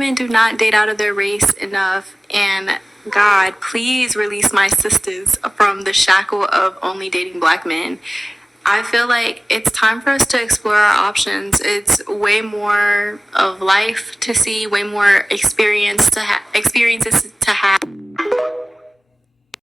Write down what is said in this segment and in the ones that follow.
women do not date out of their race enough, and God, please release my sisters from the shackle of only dating black men. I feel like it's time for us to explore our options. It's way more of life to see, way more experiences to have.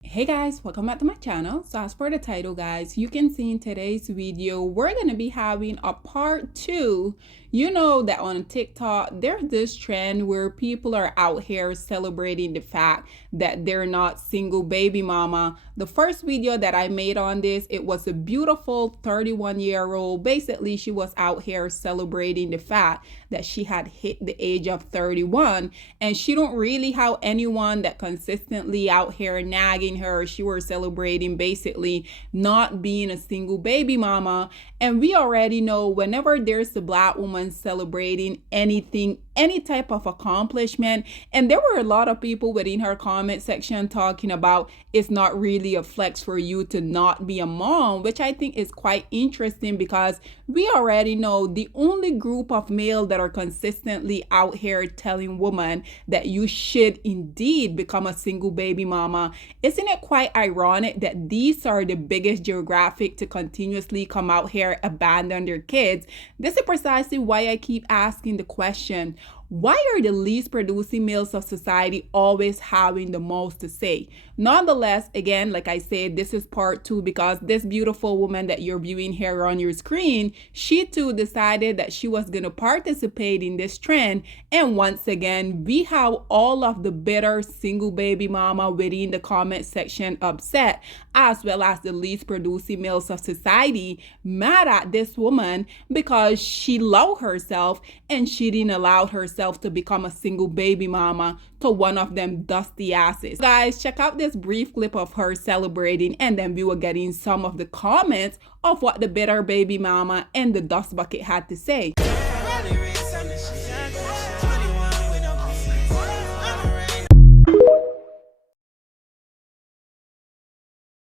Hey guys, welcome back to my channel. So as for the title, guys, you can see in today's video we're going to be having a part 2. You know that on TikTok there's this trend where people are out here celebrating the fact that they're not single baby mama. The first video that I made on this, it was a beautiful 31-year-old. Basically, she was out here celebrating the fact that she had hit the age of 31, and she don't really have anyone that consistently out here nagging her. She was celebrating basically not being a single baby mama. And we already know whenever there's a black woman celebrating anything, any type of accomplishment, and there were a lot of people within her comment section talking about it's not really a flex for you to not be a mom, which I think is quite interesting because we already know the only group of male that are consistently out here telling women that you should indeed become a single baby mama. Isn't it quite ironic that these are the biggest geographic to continuously come out here abandon their kids? This is precisely why I keep asking the question, why are the least producing males of society always having the most to say? Nonetheless, again, like I said, this is part 2 because this beautiful woman that you're viewing here on your screen, she too decided that she was going to participate in this trend. And once again, we have all of the bitter single baby mama within the comment section upset, as well as the least producing males of society mad at this woman because she loved herself and she didn't allow herself to become a single baby mama to one of them dusty asses. Guys, check out this brief clip of her celebrating, and then we will get in some of the comments of what the bitter baby mama and the dust bucket had to say.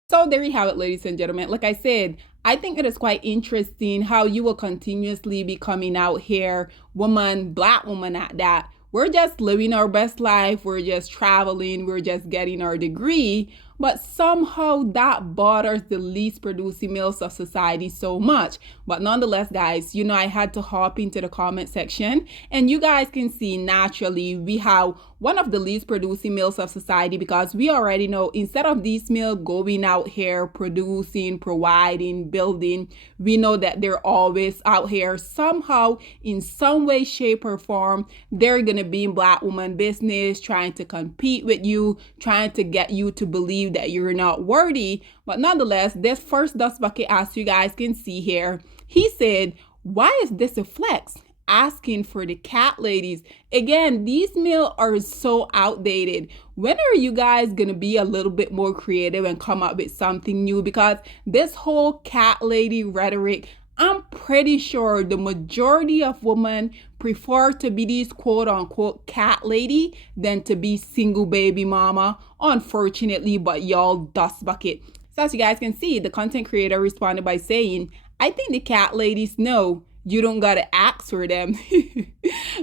So there you have it, ladies and gentlemen. Like I said, I think it is quite interesting how you will continuously be coming out here, woman, black woman at that. We're just living our best life. We're just traveling. We're just getting our degree. But somehow that bothers the least producing males of society so much. But nonetheless, guys, you know, I had to hop into the comment section, and you guys can see naturally we have one of the least producing males of society because we already know instead of these males going out here producing, providing, building, we know that they're always out here somehow in some way, shape, or form. They're gonna be in black woman business, trying to compete with you, trying to get you to believe that you're not worthy. But nonetheless, this first dust bucket, as you guys can see here, he said, why is this a flex? Asking for the cat ladies. Again, these males are so outdated. When are you guys gonna be a little bit more creative and come up with something new? Because this whole cat lady rhetoric, I'm pretty sure the majority of women prefer to be these quote unquote cat lady than to be single baby mama, unfortunately, but y'all dust bucket. So as you guys can see, the content creator responded by saying, I think the cat ladies know you don't gotta ask for them.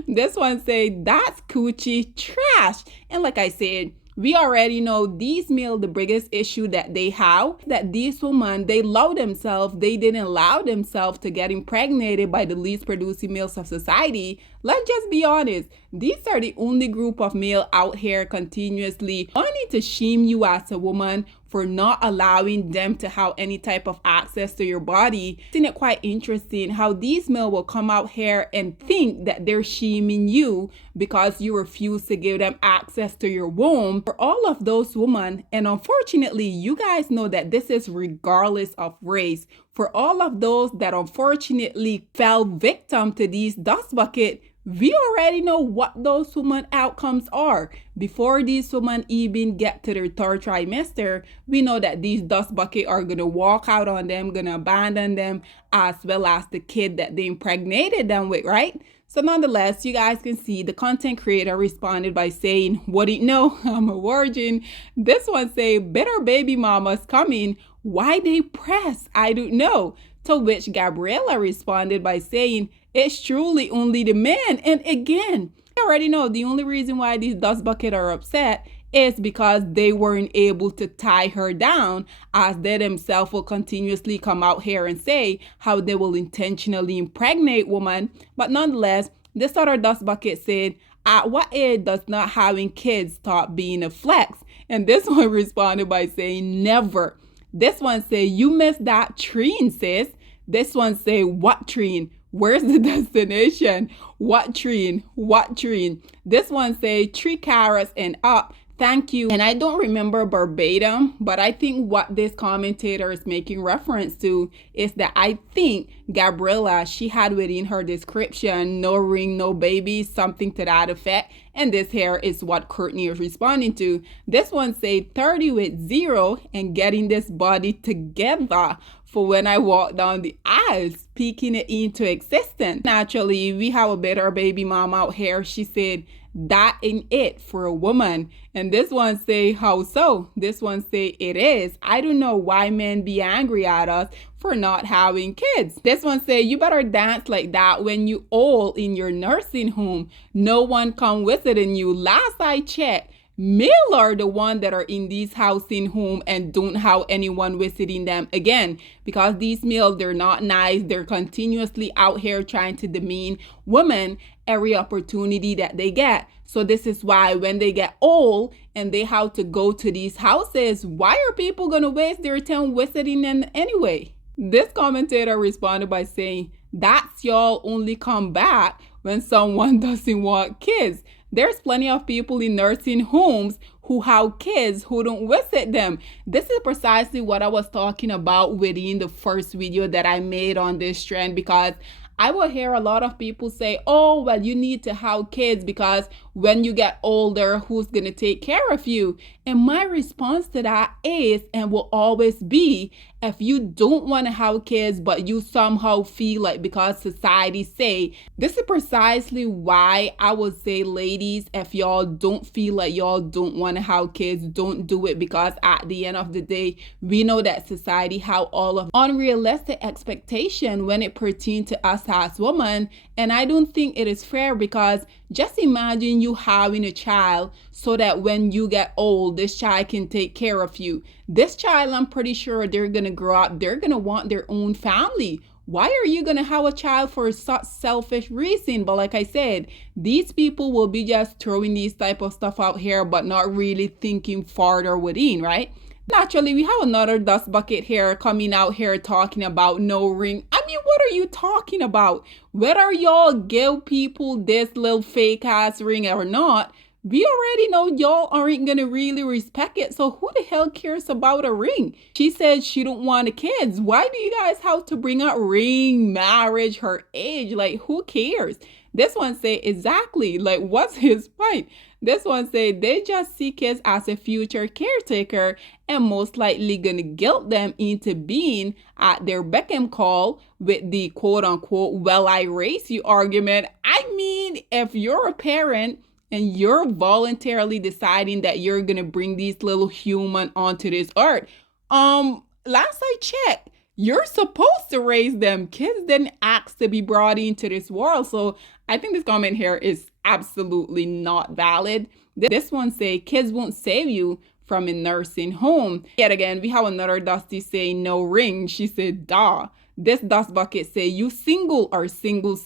This one say, that's coochie trash. And like I said, we already know these male, the biggest issue that they have, that these women, they love themselves. They didn't allow themselves to get impregnated by the least producing males of society. Let's just be honest. These are the only group of male out here continuously wanting to shame you as a woman for not allowing them to have any type of access to your body. Isn't it quite interesting how these male will come out here and think that they're shaming you because you refuse to give them access to your womb? For all of those women, and unfortunately, you guys know that this is regardless of race, for all of those that unfortunately fell victim to these dust bucket, we already know what those women outcomes are. Before these women even get to their third trimester, we know that these dust bucket are gonna walk out on them, gonna abandon them, as well as the kid that they impregnated them with, right? So nonetheless, you guys can see the content creator responded by saying, wouldn't know, I'm a virgin. This one say, bitter baby mamas coming. Why they press? I don't know. To which Gabriella responded by saying, it's truly only the man. And again, You already know the only reason why these dust bucket are upset is because they weren't able to tie her down, as they themselves will continuously come out here and say how they will intentionally impregnate women. But nonetheless, this other dust bucket said, at what age does not having kids stop being a flex? And this one responded by saying, never. This one say, you missed that train, sis. This one say, what train? Where's the destination? What train? What train? This one say 3 carats and up. Thank you. And I don't remember verbatim, but I think what this commentator is making reference to is that I think Gabriella, she had within her description, no ring, no baby, something to that effect. And this here is what Courtney is responding to. This one say 30 with 0 and getting this body together for when I walk down the aisle, speaking it into existence. Naturally, we have a better baby mom out here. She said, that ain't it for a woman. And this one say, how so? This one say, it is. I don't know why men be angry at us for not having kids. This one say, you better dance like that when you old in your nursing home. No one come visiting you. Last I checked, male are the one that are in these housing home and don't have anyone visiting them again, because these males, they're not nice. They're continuously out here trying to demean women every opportunity that they get. So this is why when they get old and they have to go to these houses, why are people going to waste their time visiting them anyway? This commentator responded by saying, that's y'all only come back when someone doesn't want kids. There's plenty of people in nursing homes who have kids who don't visit them. This is precisely what I was talking about within the first video that I made on this trend, because I will hear a lot of people say, oh, well, you need to have kids because when you get older, who's going to take care of you? And my response to that is, and will always be, if you don't want to have kids, but you somehow feel like because society say, this is precisely why I would say, ladies, if y'all don't feel like y'all don't want to have kids, don't do it, because at the end of the day, we know that society have all of unrealistic expectation when it pertains to us as women. And I don't think it is fair, because just imagine you having a child so that when you get old, this child can take care of you. This child, I'm pretty sure they're going to grow up. They're going to want their own family. Why are you going to have a child for such selfish reason? But like I said, these people will be just throwing these type of stuff out here, but not really thinking farther within, right? Naturally, we have another dust bucket here coming out here talking about no ring. I mean, what are you talking about? Whether y'all give people this little fake ass ring or not, we already know y'all aren't gonna really respect it. So who the hell cares about a ring? She said she don't want the kids. Why do you guys have to bring up ring, marriage, her age? Like, who cares? This one say, exactly, like, what's his point? This one say they just see kids as a future caretaker and most likely gonna guilt them into being at their beck and call with the quote unquote, well, I raised you argument. I mean, if you're a parent and you're voluntarily deciding that you're gonna bring these little human onto this earth, last I checked, you're supposed to raise them. Kids didn't ask to be brought into this world. So I think this comment here is absolutely not valid. This one say kids won't save you from a nursing home. Yet again, we have another Dusty say no ring. She said, duh. This dust bucket say you single or single.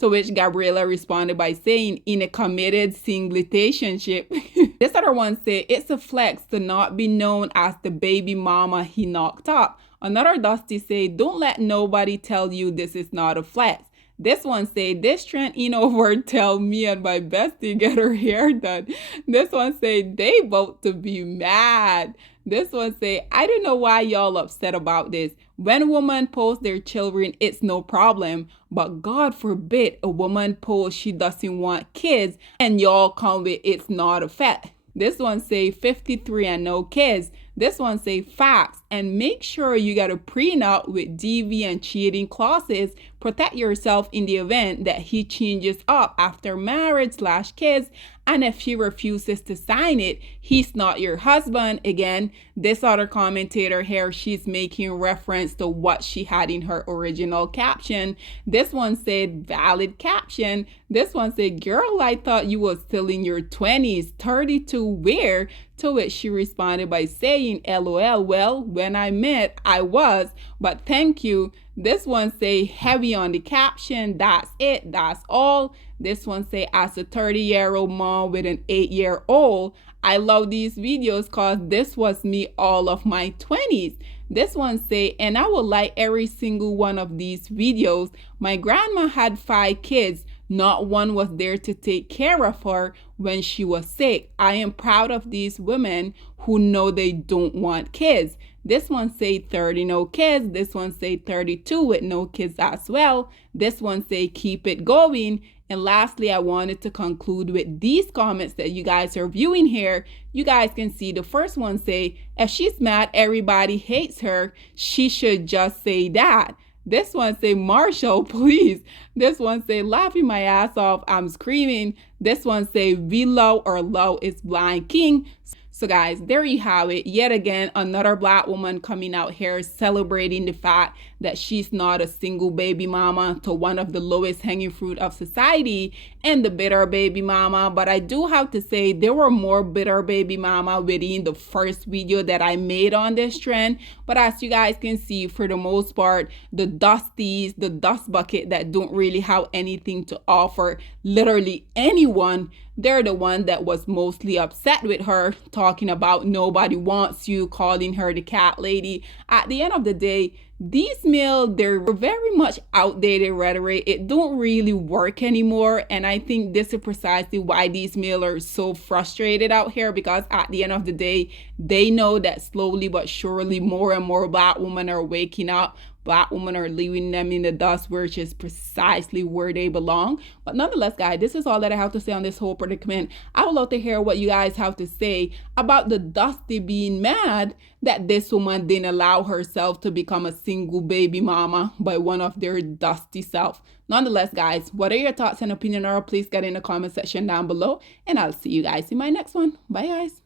To which Gabriella responded by saying, in a committed singletonship. This other one said, it's a flex to not be known as the baby mama he knocked up. Another Dusty said, don't let nobody tell you this is not a flex. This one say, this trend ain't over till me and my bestie get her hair done. This one say, they vote to be mad. This one say, I don't know why y'all upset about this. When women post their children, it's no problem. But God forbid a woman post she doesn't want kids and y'all come with it's not a fact. This one say 53 and no kids. This one say facts, and make sure you got a prenup with DV and cheating clauses. Protect yourself in the event that he changes up after marriage / kids And if she refuses to sign it, he's not your husband. Again, this other commentator here, she's making reference to what she had in her original caption. This one said, valid caption. This one said, girl, I thought you were still in your 20s, 32 where? To which she responded by saying, LOL, well, when I met, I was, but thank you. This one say, heavy on the caption, that's it, that's all. This one say, as a 30-year-old mom with an 8-year-old, I love these videos because this was me all of my 20s. This one say, and I will like every single one of these videos. My grandma had 5 kids. Not one was there to take care of her when she was sick. I am proud of these women who know they don't want kids. This one say 30 no kids. This one say 32 with no kids as well. This one say keep it going. And lastly, I wanted to conclude with these comments that you guys are viewing here. You guys can see the first one say, if she's mad everybody hates her, she should just say that. This one say, Marshall, please. This one say, laughing my ass off, I'm screaming. This one say, Velo or low is blind king. So guys, there you have it. Yet again, another black woman coming out here celebrating the fact that she's not a single baby mama to one of the lowest hanging fruit of society and the bitter baby mama. But I do have to say there were more bitter baby mama within the first video that I made on this trend. But as you guys can see, for the most part, the dusties, the dust bucket that don't really have anything to offer literally anyone, they're the one that was mostly upset with her, talking about nobody wants you, calling her the cat lady. At the end of the day, these males, they're very much outdated rhetoric. It don't really work anymore. And I think this is precisely why these males are so frustrated out here, because at the end of the day, they know that slowly but surely more and more black women are waking up. Black women are leaving them in the dust, which is precisely where they belong. But nonetheless, guys, this is all that I have to say on this whole predicament. I would love to hear what you guys have to say about the Dusty being mad that this woman didn't allow herself to become a single baby mama by one of their dusty self. Nonetheless, guys, what are your thoughts and opinion are? Please get in the comment section down below, and I'll see you guys in my next one. Bye, guys.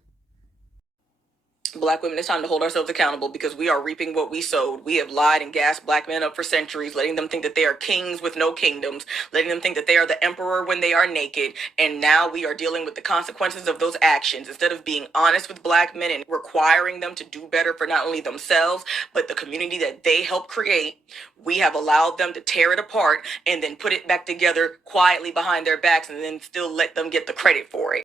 Black women, it's time to hold ourselves accountable because we are reaping what we sowed. We have lied and gassed black men up for centuries, letting them think that they are kings with no kingdoms, letting them think that they are the emperor when they are naked. And now we are dealing with the consequences of those actions. Instead of being honest with black men and requiring them to do better for not only themselves, but the community that they helped create, we have allowed them to tear it apart and then put it back together quietly behind their backs and then still let them get the credit for it.